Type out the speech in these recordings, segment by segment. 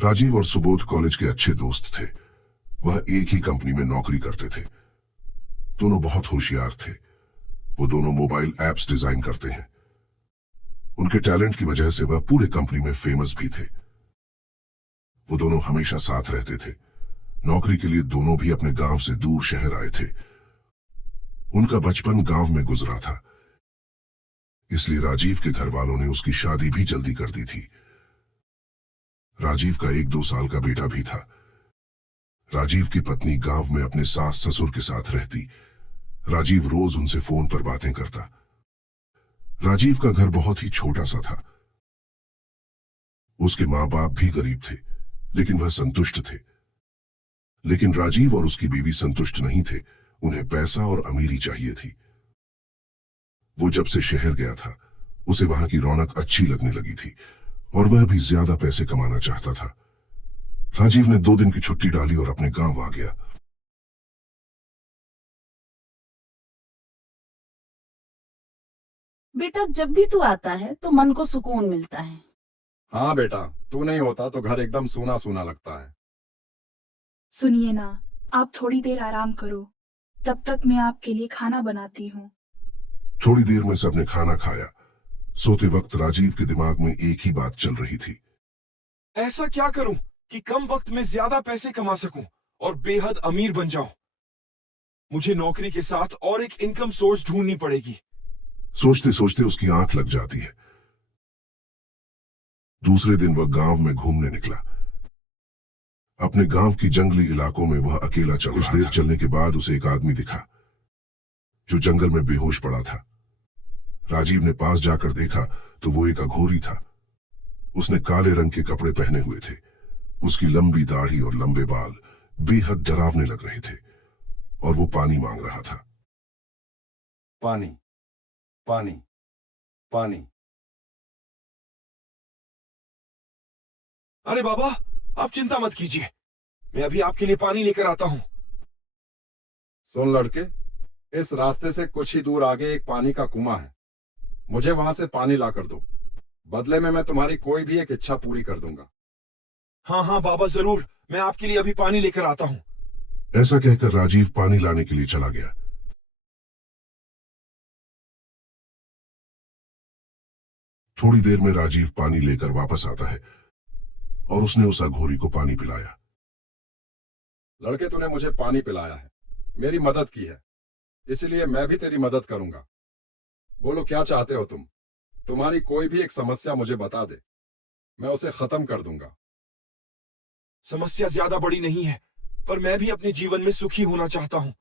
राजीव और सुबोध कॉलेज के अच्छे दोस्त थे। वह एक ही कंपनी में नौकरी करते थे। दोनों बहुत होशियार थे। वो दोनों मोबाइल एप्स डिजाइन करते हैं। उनके टैलेंट की वजह से वह पूरे कंपनी में फेमस भी थे। वो दोनों हमेशा साथ रहते थे। नौकरी के लिए दोनों भी अपने गांव से दूर शहर आए थे। उनका बचपन गांव में गुजरा था, इसलिए राजीव के घर वालों ने उसकी शादी भी जल्दी कर दी थी। राजीव का 1-2 साल का बेटा भी था। राजीव की पत्नी गांव में अपने सास ससुर के साथ रहती। राजीव रोज उनसे फोन पर बातें करता। राजीव का घर बहुत ही छोटा सा था। उसके मां बाप भी गरीब थे, लेकिन वह संतुष्ट थे। लेकिन राजीव और उसकी बीवी संतुष्ट नहीं थे। उन्हें पैसा और अमीरी चाहिए थी। वो जब से शहर गया था, उसे वहां की रौनक अच्छी लगने लगी थी और वह भी ज्यादा पैसे कमाना चाहता था। राजीव ने 2 दिन की छुट्टी डाली और अपने गांव आ गया। बेटा, जब भी तू आता है तो मन को सुकून मिलता है। हाँ बेटा, तू नहीं होता तो घर एकदम सूना सूना लगता है। सुनिए ना, आप थोड़ी देर आराम करो, तब तक मैं आपके लिए खाना बनाती हूँ। थोड़ी देर में सबने खाना खाया। सोते वक्त राजीव के दिमाग में एक ही बात चल रही थी। ऐसा क्या करूं कि कम वक्त में ज्यादा पैसे कमा सकूं और बेहद अमीर बन जाऊं? मुझे नौकरी के साथ और एक इनकम सोर्स ढूंढनी पड़ेगी। सोचते सोचते उसकी आंख लग जाती है। दूसरे दिन वह गांव में घूमने निकला। अपने गांव की जंगली इलाकों में वह अकेला चल कुछ देर चलने के बाद उसे एक आदमी दिखा जो जंगल में बेहोश पड़ा था। राजीव ने पास जाकर देखा तो वो एक अघोरी था। उसने काले रंग के कपड़े पहने हुए थे। उसकी लंबी दाढ़ी और लंबे बाल बेहद डरावने लग रहे थे और वो पानी मांग रहा था। पानी, पानी, पानी। अरे बाबा, आप चिंता मत कीजिए, मैं अभी आपके लिए पानी लेकर आता हूं। सुन लड़के, इस रास्ते से कुछ ही दूर आगे एक पानी का कुआं है। मुझे वहां से पानी ला कर दो। बदले में मैं तुम्हारी कोई भी एक इच्छा पूरी कर दूंगा। हाँ हाँ बाबा, जरूर, मैं आपके लिए अभी पानी लेकर आता हूं। ऐसा कहकर राजीव पानी लाने के लिए चला गया। थोड़ी देर में राजीव पानी लेकर वापस आता है और उसने उस अघोरी को पानी पिलाया। लड़के, तूने मुझे पानी पिलाया है, मेरी मदद की है, इसलिए मैं भी तेरी मदद करूंगा। बोलो, क्या चाहते हो तुम? तुम्हारी कोई भी एक समस्या मुझे बता दे, मैं उसे खत्म कर दूंगा। समस्या ज्यादा बड़ी नहीं है, पर मैं भी अपने जीवन में सुखी होना चाहता हूं।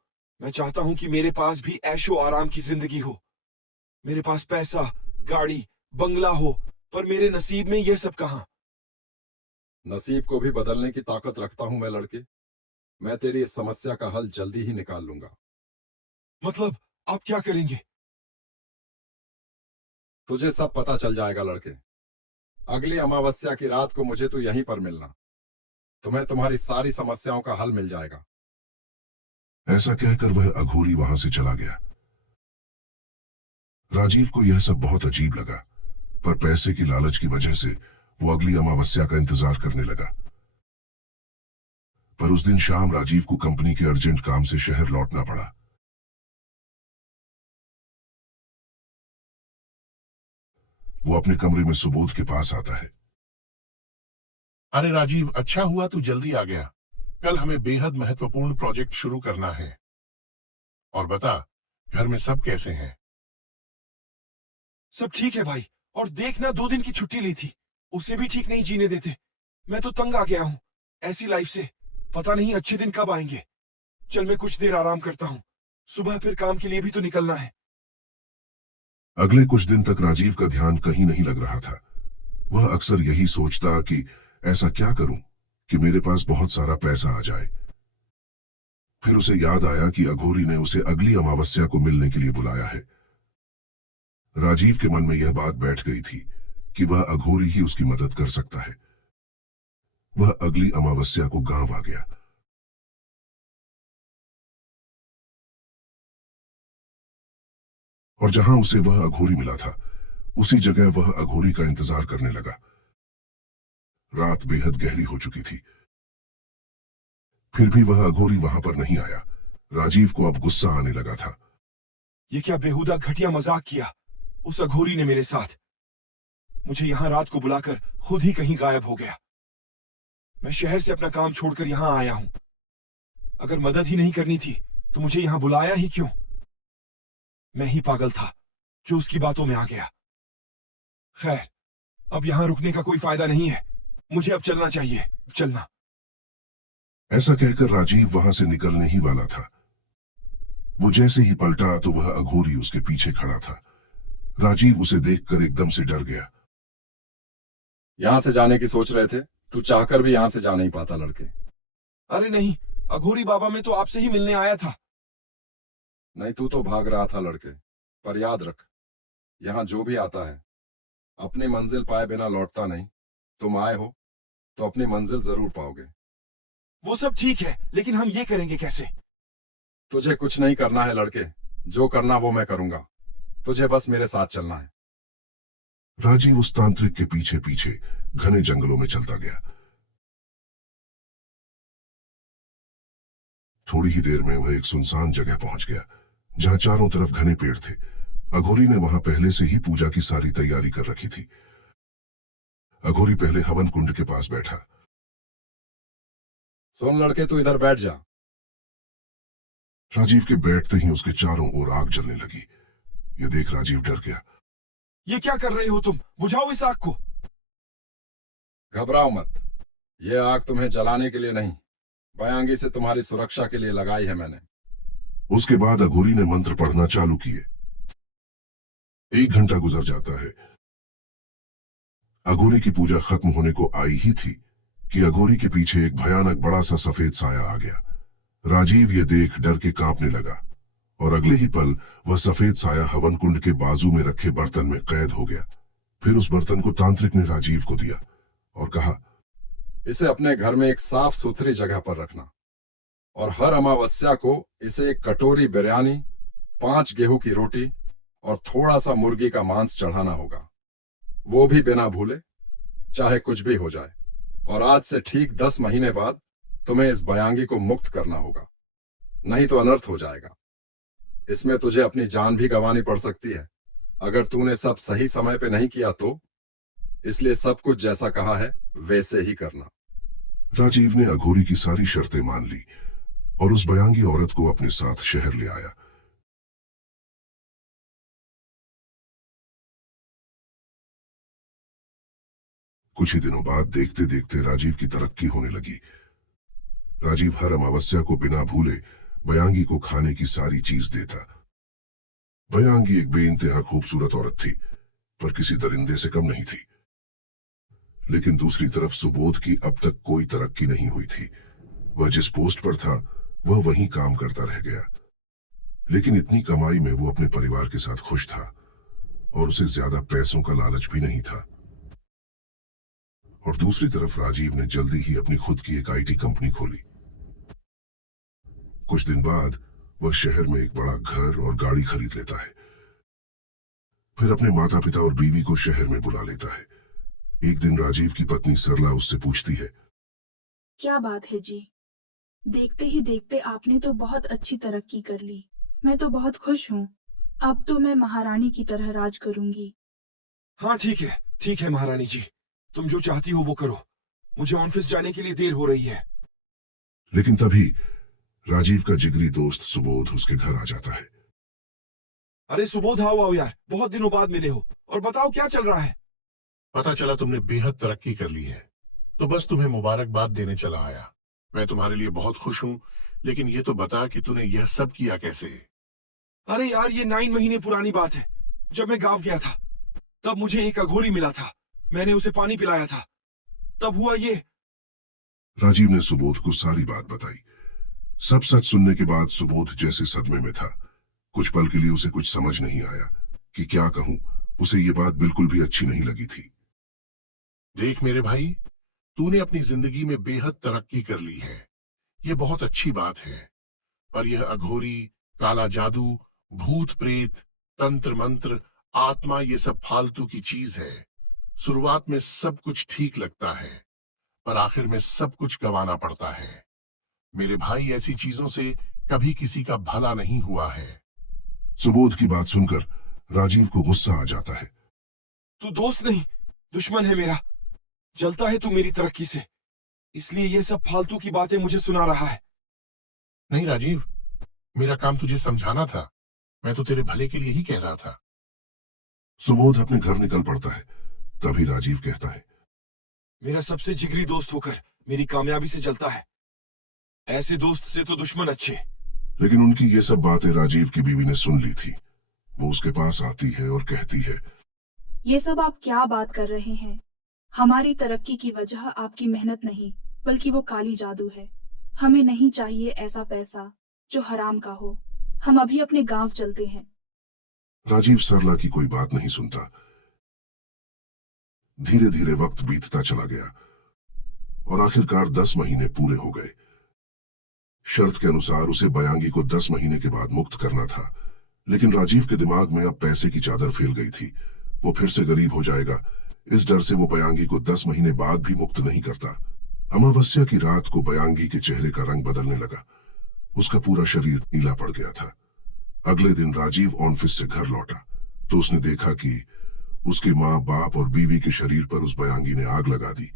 मैं चाहता हूं कि मेरे पास भी ऐशो आराम की जिंदगी हो। मेरे पास पैसा, गाड़ी, बंगला हो, पर मेरे नसीब में यह सब कहां? नसीब को भी बदलने की ताकत रखता हूं मैं लड़के। मैं तेरी इस समस्या का हल जल्दी ही निकाल लूंगा। मतलब आप क्या करेंगे? तुझे सब पता चल जाएगा लड़के। अगली अमावस्या की रात को मुझे तू यहीं पर मिलना। तुम्हें तुम्हारी सारी समस्याओं का हल मिल जाएगा। ऐसा कहकर वह अघोरी वहां से चला गया। राजीव को यह सब बहुत अजीब लगा, पर पैसे की लालच की वजह से वो अगली अमावस्या का इंतजार करने लगा। पर उस दिन शाम राजीव को कंपनी के अर्जेंट काम से शहर लौटना पड़ा। वो अपने कमरे में सुबोध के पास आता है। अरे राजीव, अच्छा हुआ तू जल्दी आ गया। कल हमें बेहद महत्वपूर्ण प्रोजेक्ट शुरू करना है। और बता, घर में सब कैसे हैं? सब ठीक है भाई। और देखना, 2 दिन की छुट्टी ली थी, उसे भी ठीक नहीं जीने देते। मैं तो तंग आ गया हूं ऐसी लाइफ से। पता नहीं अच्छे दिन कब आएंगे। चल, मैं कुछ देर आराम करता हूं, सुबह फिर काम के लिए भी तो निकलना है। अगले कुछ दिन तक राजीव का ध्यान कहीं नहीं लग रहा था। वह अक्सर यही सोचता कि ऐसा क्या करूं कि मेरे पास बहुत सारा पैसा आ जाए। फिर उसे याद आया कि अघोरी ने उसे अगली अमावस्या को मिलने के लिए बुलाया है। राजीव के मन में यह बात बैठ गई थी कि वह अघोरी ही उसकी मदद कर सकता है। वह अगली अमावस्या को गांव आ गया। और जहां उसे वह अघोरी मिला था, उसी जगह वह अघोरी का इंतजार करने लगा। रात बेहद गहरी हो चुकी थी। फिर भी वह अघोरी वहां पर नहीं आया। राजीव को अब गुस्सा आने लगा था। ये क्या बेहुदा घटिया मजाक किया उस अघोरी ने मेरे साथ। मुझे यहां रात को बुलाकर खुद ही कहीं गायब हो गया। मैं शहर से अपना काम छोड़कर यहां आया हूं। अगर मदद ही नहीं करनी थी तो मुझे यहां बुलाया ही क्यों? मैं ही पागल था जो उसकी बातों में आ गया। खैर, अब यहां रुकने का कोई फायदा नहीं है। मुझे अब चलना चाहिए। चलना। ऐसा कहकर राजीव वहां से निकलने ही वाला था। वो जैसे ही पलटा तो वह अघोरी उसके पीछे खड़ा था। राजीव उसे देखकर एकदम से डर गया। यहां से जाने की सोच रहे थे? तू चाहकर भी यहां से जा नहीं पाता लड़के। अरे नहीं, अघोरी बाबा, मैं तो आपसे ही मिलने आया था। नहीं, तू तो भाग रहा था लड़के। पर याद रख, यहां जो भी आता है अपनी मंजिल पाए बिना लौटता नहीं। तुम आए हो तो अपनी मंजिल जरूर पाओगे। वो सब ठीक है, लेकिन हम ये करेंगे कैसे? तुझे कुछ नहीं करना है लड़के। जो करना वो मैं करूंगा। तुझे बस मेरे साथ चलना है। राजीव उस तांत्रिक के पीछे पीछे घने जंगलों में चलता गया। थोड़ी ही देर में वह एक सुनसान जगह पहुंच गया जहां चारों तरफ घने पेड़ थे। अघोरी ने वहां पहले से ही पूजा की सारी तैयारी कर रखी थी। अघोरी पहले हवन कुंड के पास बैठा। सुन लड़के, तू इधर बैठ जा। राजीव के बैठते ही उसके चारों ओर आग जलने लगी। यह देख राजीव डर गया। ये क्या कर रहे हो तुम? बुझाओ इस आग को। घबराओ मत। यह आग तुम्हें जलाने के लिए नहीं, बयांगी से तुम्हारी सुरक्षा के लिए लगाई है मैंने। उसके बाद अघोरी ने मंत्र पढ़ना चालू किए। 1 घंटा गुजर जाता है। अघोरी की पूजा खत्म होने को आई ही थी कि अघोरी के पीछे एक भयानक बड़ा सा सफेद साया आ गया। राजीव ये देख डर के कांपने लगा और अगले ही पल वह सफेद साया हवन कुंड के बाजू में रखे बर्तन में कैद हो गया। फिर उस बर्तन को तांत्रिक ने राजीव को दिया और कहा, इसे अपने घर में एक साफ सुथरी जगह पर रखना और हर अमावस्या को इसे एक कटोरी बिरयानी, 5 गेहूं की रोटी और थोड़ा सा मुर्गी का मांस चढ़ाना होगा। वो भी बिना भूले, चाहे कुछ भी हो जाए। और आज से ठीक 10 महीने बाद तुम्हें इस बयांगी को मुक्त करना होगा, नहीं तो अनर्थ हो जाएगा। इसमें तुझे अपनी जान भी गंवानी पड़ सकती है अगर तूने सब सही समय पे नहीं किया तो। इसलिए सब कुछ जैसा कहा है वैसे ही करना। राजीव ने अघोरी की सारी शर्तें मान ली और उस बयांगी औरत को अपने साथ शहर ले आया। कुछ ही दिनों बाद देखते देखते राजीव की तरक्की होने लगी। राजीव हर अमावस्या को बिना भूले बयांगी को खाने की सारी चीज देता। बयांगी एक बेइंतहा खूबसूरत औरत थी, पर किसी दरिंदे से कम नहीं थी। लेकिन दूसरी तरफ सुबोध की अब तक कोई तरक्की नहीं हुई थी। वह जिस पोस्ट पर था वह वहीं काम करता रह गया। लेकिन इतनी कमाई में वो अपने परिवार के साथ खुश था और उसे ज्यादा पैसों का लालच भी नहीं था। और दूसरी तरफ राजीव ने जल्दी ही अपनी खुद की एक आईटी कंपनी खोली। कुछ दिन बाद वह शहर में एक बड़ा घर और गाड़ी खरीद लेता है। फिर अपने माता पिता और बीवी को शहर में बुला लेता है। एक दिन राजीव की पत्नी सरला उससे पूछती है, क्या बात है जी? देखते ही देखते आपने तो बहुत अच्छी तरक्की कर ली। मैं तो बहुत खुश हूँ। अब तो मैं महारानी की तरह राज करूंगी। हाँ ठीक है महारानी जी, तुम जो चाहती हो वो करो। मुझे ऑफिस जाने के लिए देर हो रही है। लेकिन तभी राजीव का जिगरी दोस्त सुबोध उसके घर आ जाता है। अरे सुबोध, आओ यार, बहुत दिनों बाद मिले हो। और बताओ क्या चल रहा है? पता चला तुमने बेहद तरक्की कर ली है, तो बस तुम्हें मुबारकबाद देने चला आया। मैं तुम्हारे लिए बहुत खुश हूँ, लेकिन ये तो बता कि तूने यह सब किया कैसे? अरे यार, ये 9 महीने पुरानी बात है। जब मैं गांव गया था तब मुझे एक अघोरी मिला था। मैंने उसे पानी पिलाया था, तब हुआ ये। राजीव ने सुबोध को सारी बात बताई। सब सच सुनने के बाद सुबोध जैसे सदमे में था। कुछ पल के लिए उसे कुछ समझ नहीं आया कि क्या कहूं। उसे ये बात बिल्कुल भी अच्छी नहीं लगी थी। देख मेरे भाई, तूने अपनी जिंदगी में बेहद तरक्की कर ली है, ये बहुत अच्छी बात है। पर यह अघोरी, काला जादू, भूत प्रेत, तंत्र मंत्र, आत्मा, ये सब फालतू की चीज है। शुरुआत में सब कुछ ठीक लगता है, पर आखिर में सब कुछ गंवाना पड़ता है। मेरे भाई, ऐसी चीजों से कभी किसी का भला नहीं हुआ है। सुबोध की बात सुनकर राजीव को गुस्सा आ जाता है। तू दोस्त नहीं, दुश्मन है मेरा। जलता है तू मेरी तरक्की से, इसलिए ये सब फालतू की बातें मुझे सुना रहा है। नहीं राजीव, मेरा काम तुझे समझाना था। मैं तो तेरे भले के लिए ही कह रहा था। सुबोध अपने घर निकल पड़ता है। तभी राजीव कहता है, मेरा सबसे जिगरी दोस्त होकर मेरी कामयाबी से जलता है। ऐसे दोस्त से तो दुश्मन अच्छे। लेकिन उनकी ये सब बातें राजीव की बीवी ने सुन ली थी। वो उसके पास आती है और कहती है, ये सब आप क्या बात कर रहे हैं? हमारी तरक्की की वजह आपकी मेहनत नहीं, बल्कि वो काली जादू है। हमें नहीं चाहिए ऐसा पैसा जो हराम का हो। हम अभी अपने गांव चलते हैं। राजीव सरला की कोई बात नहीं सुनता। धीरे धीरे वक्त बीतता चला गया और आखिरकार 10 महीने पूरे हो गए। शर्त के अनुसार उसे बयांगी को 10 महीने के बाद मुक्त करना था, लेकिन राजीव के दिमाग में अब पैसे की चादर फैल गई थी। वो फिर से गरीब हो जाएगा, इस डर से वो बयांगी को 10 महीने बाद भी मुक्त नहीं करता। अमावस्या की रात को बयांगी के चेहरे का रंग बदलने लगा। उसका पूरा शरीर नीला पड़ गया था। अगले दिन राजीव ऑफिस से घर लौटा तो उसने देखा कि उसकी माँ, बाप और बीवी के शरीर पर उस बयांगी ने आग लगा दी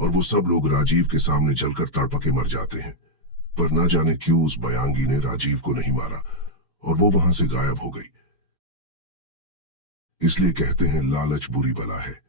और वो सब लोग राजीव के सामने जलकर तड़पके मर जाते हैं। पर न जाने क्यों उस बयांगी ने राजीव को नहीं मारा और वो वहां से गायब हो गई। इसलिए कहते हैं, लालच बुरी बला है।